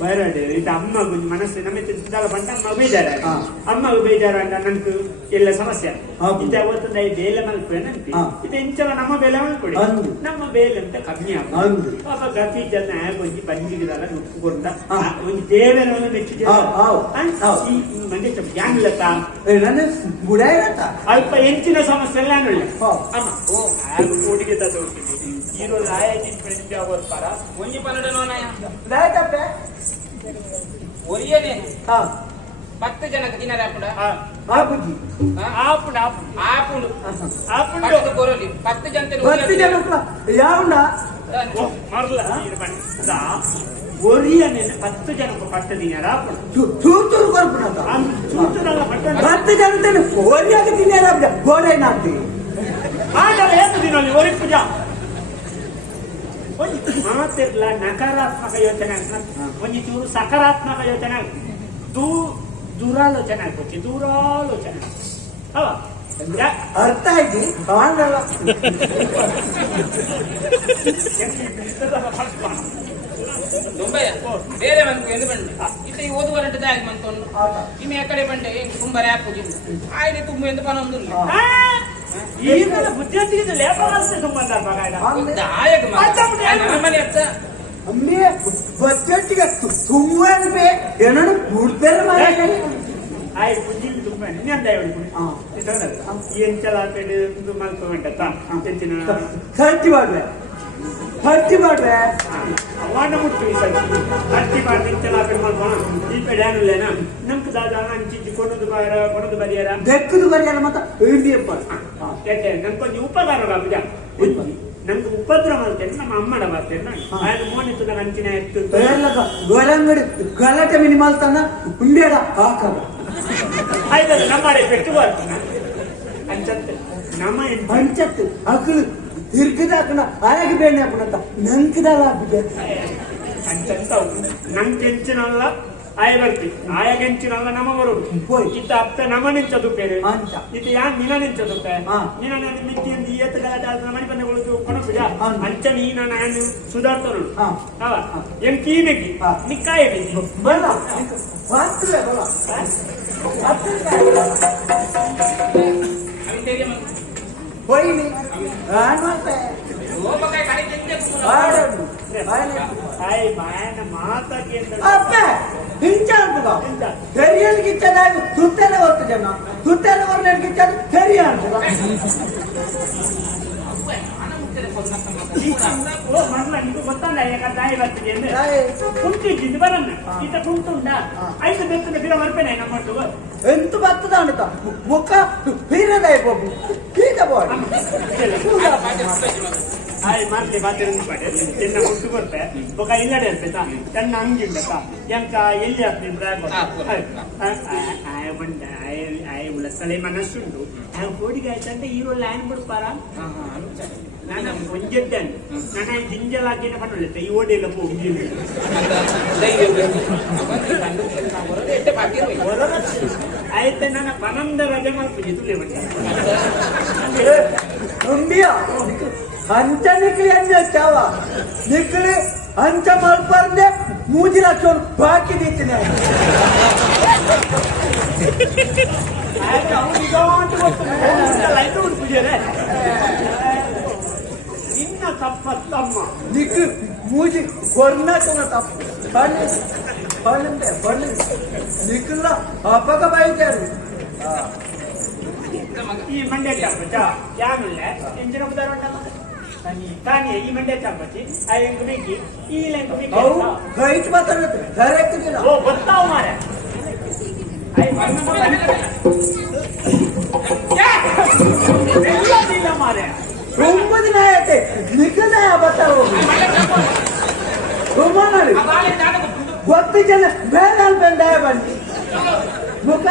ಬರಡೆ ಇದು ಅಮ್ಮಗು ಮನಸ್ಸು ನಮಗೆ ಬಂದ ಅಮ್ಮ ಬೇಜಾರ ಅಮ್ಮಗು ಬೇಜಾರ ಅಂತ ನನಗೆ ಎಲ್ಲ ಸಮಸ್ಯೆ ಇದು ಅವತ್ತೊಂದು ಐದು ಬೇಲೆ ಮಲ್ಪೇನಂತೆ ಇದು ಎಂಚಲ ನಮ್ಮ ಬೇಲೆ ಮಲ್ಕೊಡಿ ನಮ್ಮ ಬೇಲೆ ಅಂತ ಕಮ್ಮಿ ಆಗ ಪಾಪ ಗತಿ ಜನ ಒಂಜಿ ಬಂಜಿಗಿದಲ್ಲ ನುಕ್ಕೊಂಡ ಒಂದು ದೇವರನ್ನು ಮೆಚ್ಚಿದ ಮಂದಿ ಯಾಂಗ್ಲತ ಅಲ್ಪ ಎಂಚಿನ ಸಮಸ್ಯೆ ಎಲ್ಲ ಅನ್ನೊಳ್ಳೆ ಅಮ್ಮ ಕೂಡಿಗೆ ఈరోజు రాయని ఫ్రెండ్ అవర్ పరా ఒంజి పన్నడనోనాయ రాయతప్ప ఒరియనే 10 ಜನಕ್ಕೆ ದಿನರಾಪುಡ ಆಪುಜಿ ಆಪುಡ ಆಪುಡು ಆಪುಡು ಪಟ್ಟು ಕೊರಲಿ 10 ಜನತೆ 10 ಜನಕ್ಕೆ ಯಾವುಂಡ ಮರ್ಲ ಇರಬಂದ ಒರಿಯನೆ 10 ಜನಕ್ಕೆ ಪಟ್ಟು ದಿನರಾಪುಡ ಚೂಚೂರು ಕೊರ್ಪುನದ ಚೂಚೂರಲ್ಲ ಪಟ್ಟು 10 ಜನತೆ ಒರಿಯಾಗೆ ದಿನರಾಪುಡ ಗೋಡೆ ನಾತಿ ಆಡಲ ಏನು ದಿನಲಿ ಒರಿ ಪೂಜಾ ಮಾತಿರ್ಲ ನಕಾರಾತ್ಮಕ ಯೋಚನೆ ಒಂಜಿ ಚೂರು ಸಕಾರಾತ್ಮಕ ಯೋಚನೆ ದೂರಾಲೋಚನೆ ಆಗ್ಬೇಕು ದೂರಾಲೋಚನೆ ಅವ ಅರ್ಥ ಆಯ್ತು ಬೇರೆ ಬಂದು ಎಂದು ಬಂಡೆ ಇತ್ತ ಈ ಓದು ಬರಟದ ಆಗಿ ಬಂತು ಇನ್ನು ಎಕಡೆ ಬಂಡೆ ತುಂಬ ರ್ಯಾಪ್ ಆಯ್ತು ತುಂಬ ಎಂದು ಪನೊಂದು ಈಗ ಬುದ್ಧಿವಂತಿಗೆ ಲೇಪ ಸಂಬಂಧ ಅಮ್ಮೆ ಬಜೆಟ್ಗೆ ತುಂಬ ಏನನ್ನು ಕೂಡ್ತಾರೆ ಆಯ್ ಬುದ್ಧಿಲಿ ತುಂಬ ಇನ್ನೊಂದು ಎಂಚಲ ಇದು ಮಲ್ಕೊಂಡ ಹೆಚ್ಚಿನ ಹಟ್ಟಿ ಮಾಡ್ರೆ ಅವಾನ ಮುಟ್ಟು ಹಟ್ಟಿ ಮಾಡಿ ಎಂಚಲ ಮಾಡ್ಕೋಣ ಈ ಕಡೆ ಏನಿಲ್ಲೇನ ನಮ್ಗೆ ದಾದ ಅಂಚಿ ಕೊಡೋದು ಬರಿಯಾರ ಬೆಕ್ಕದು ಬರಿಯಾರ ಮತ್ತ ನನ್ಕೊಂದು ಉಪಕಾರ ಆಗುದ ನಂಗೆ ಉಪದ್ರ ಮಾಡ್ತೇನೆ ನಮ್ಮ ಅಮ್ಮಡ ಮಾಡ್ತೇನೆ ఆయన ಮೋನಿತ್ತು ನನ್ನ ಅಂಚಿನ ಎತ್ತು ಗೋರಂಗಡಿ ಗಲಾಟೆ ಮಿನಿ ಮಾಲ್ತಾನ ಉಂಡೇಡ ಹಾಕಲ್ಲ ಆಯ್ತಲ್ಲ ನಮ್ಮಡೆ ಪೆಟ್ಟು ಬರ್ತಾನ ಅಂಚತ್ತೆ ನಮ್ಮ ಅಂಚತ್ತು ಅಕ್ಕಳು ತಿರ್ಗದಾಕಣ ಆಯಾಗಿ ಬೇಣೆ ಹಾಕಣಂತ ನಂಕದಲ್ಲ ಅಂಚಂತ ನಂಗೆ ಹೆಂಚಿನಲ್ಲ ಆಯ ಬರ್ತಿ ಆಯಗೆಂಚಿನಲ್ಲ ನಮ್ಮ ಬರೋದು ಇತ್ತ ಅಪ್ಪ ನಮ್ಮ ನಿಂಚದು ಬೇರೆ ಇದು ಯಾನ್ ನಿನ ನಿಂಚದು ನಿನ ಮಿತ್ತಿಯಿಂದ ಏತ ಗಲಾಟೆ ಮನೆ ಬಂದಗಳು ಕೊನಸುಜ ಅಂಚ ನೀನ ನಾನು ಸುಧಾರ್ತನು ಅವ ಎಂ ಕೀಮೆಗಿ ನಿಕ್ಕಾಯ ಬಲ್ಲ ವಾಸ್ತವೆ ಬಲ್ಲ ಹೋಯಿನಿ ಆನೋತೆ ಓಪಕಾಯ ಕಡೆ ಕೆಂಚೆ ಆಡೋದು ಆಯ್ ಬಾಯನ ಮಾತಾ ಕೇಂದ್ರ ಅಪ್ಪ ಹಿಂಚಾಂತುಗ ತೆರಿಯಲ್ ಗಿಚ್ಚದಾಗ ಸುತ್ತಲೆ ಹೊತ್ತು ಜನ ಸುತ್ತಲೆ ಹೊರನೆ ಗಿಚ್ಚದ ತೆರಿಯ ಅಂತುಗ ಮರಲ ಇದು ಗೊತ್ತಲ್ಲ ಯಾಕ ದಾಯಿ ಬರ್ತಿದೆ ಅಂದ್ರೆ ಕುಂಟಿದ್ದು ಬರನ್ನ ಈತ ಕುಂಟುಂಡ 5 ಬೆತ್ತನ ಬಿರ ಬರ್ಪೇನೆ ನಮ್ಮಟ್ಟು ಎಂತು ಬತ್ತದ ಅಂತ ಮುಖ ಬೀರದಾಯ ಬಾಬು ಈಗ ಬೋಡಿ ಆಯ್ ಮಾರ್ಲೆ ಬಾತಿರಂದು ಪಡೆ ಎನ್ನ ಮುಟ್ಟು ಬರ್ತೆ ಬೊಕ ಇಲ್ಲಡೆ ಇರ್ಬೇತಾ ತನ್ನ ಅಂಗಿಂಡಕ ಎಂಕ ಎಲ್ಲಿ ಆಗ್ತದೆ ಬ್ರಾಗ್ ಆಯ ಬಂಡ ಆಯ ಉಳಸಲೆ ಮನಸ್ಸುಂಡು ಆಯ ಕೋಡಿಗೆ ಆಯ್ತಂటే ಹೀರೋ ಲೈನ್ ಬಿಡ್ಪಾರ ನಾನು ಒಂಜೆದ್ದನ್ ನಾನು ಜಿಂಜಲಾಗಿನ ಪಣ್ಣುತ್ತೆ ಈ ಓಡಿಲ್ಲ ಹೋಗಿ ಆಯ್ತು ನನ್ನ ಪನಂದ ರಜೆ ಮಾಡ್ತೀನಿ ತುಳಿ ಬಂದ ಅಂಚ ನಿಕ್ಲಿ ಅಂಜ ಚಾವ ನಿಕ್ಲಿ ಅಂಚ ಮಲ್ಪರ್ದೆ 3 ಲಕ್ಷ ಬಾಕಿ ದಿತ್ತಿನ ನಿನ್ನ ತಪ್ಪತ್ತಮ್ಮ ನಿಕ್ ಮೂಜಿ ಕೊರ್ನಾಟಕ ತಪ್ಪು ಬಳ್ಳಿ ನಿಕ್ಲ ಅಪಕ ಬೈತಾರು ಈ ಮಂಡ್ಯ ಚಾಪಚ್ಚ ಯಾಮಲ್ಲ ಎಂಜಿನ ಉದಾಹರಣೆ ತಾನೇ ಈ ಮಂಡ್ಯ ಚಾಪಚ್ಚಿ ಆ ಎಂಗು ಬೇಕಿ ಈ ಲೆಂಗು ಬೇಕಿ ಗೈಟ್ ಮಾತಾಡುತ್ತೆ ಡೈರೆಕ್ಟ್ ಇಲ್ಲ ಓ ಗೊತ್ತಾವು ಮಾರೆ ಐ ಎಲ್ಲ ಇಲ್ಲ ಮಾರೆ ತುಂಬ ದಿನ ಆಯ್ತೆ ನಿಖನ ಬತ್ತಾವು ತುಂಬ ನೋಡಿ ಗೊತ್ತು ಜನ ಬೇರೆ ಬಂದ ಬನ್ನಿ ಮುಖ